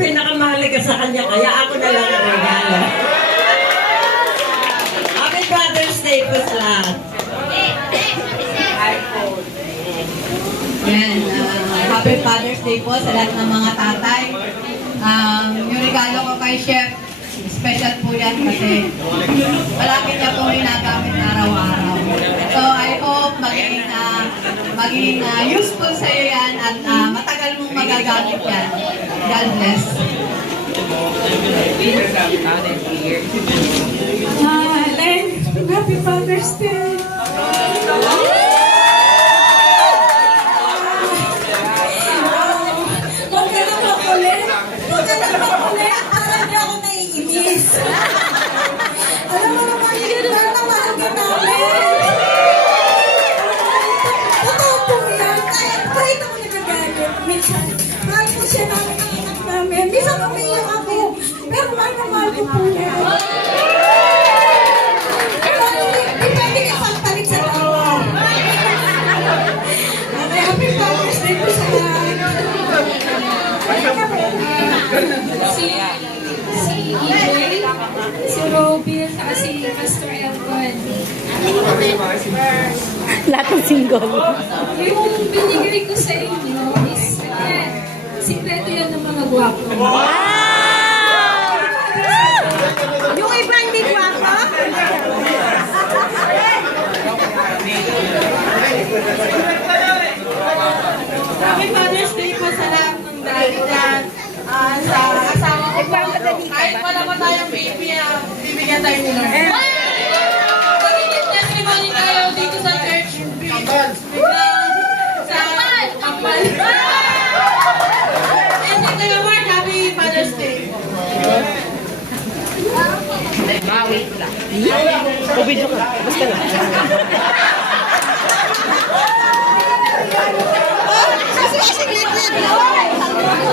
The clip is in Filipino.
pinakamahalaga sa kanya, kaya ako na lang ang regalo. Happy Father's Day po sa lahat. Yan, Happy Father's Day po sa lahat ng mga tatay. Yung regalo ko kay Chef, special po yan kasi malapit niya po ginagamit araw-araw. So I hope maging useful sa iyo yan at matagal mong magagamit yan. God bless. Len, Happy Father's Day! Huwag ka na makulit! Huwag ka na makulit! Parang di ako naiinis! Alam mo naman, mahal na mahal ka namin! Totoo po yan! Kahit ako nagagalit, minsan, mahal ko siya namin ang anak namin. Minsan umiiyak ako, pero mahal na mahal ko po yan. Depende ka pagpalit sa tawa. Okay, Happy Father's Day po sa lahat. Si Robin, saka si Pastor Elton. Lahat ng single. Yung binigay ko sa inyo is sikreto yan ng mga gwapo. Yung iba hindi guwapo? Happy Father's Day po sa lahat ng dahil dyan. Sa asawa ko po, kahit wala pa tayong baby, bibigyan tayo ni Lord. Magiging testimony tayo dito sa church. Sa Ampal. And then kayo, Mark, Happy Father's Day. Pabidyo ka. Basta lang. Sige, sige, sige.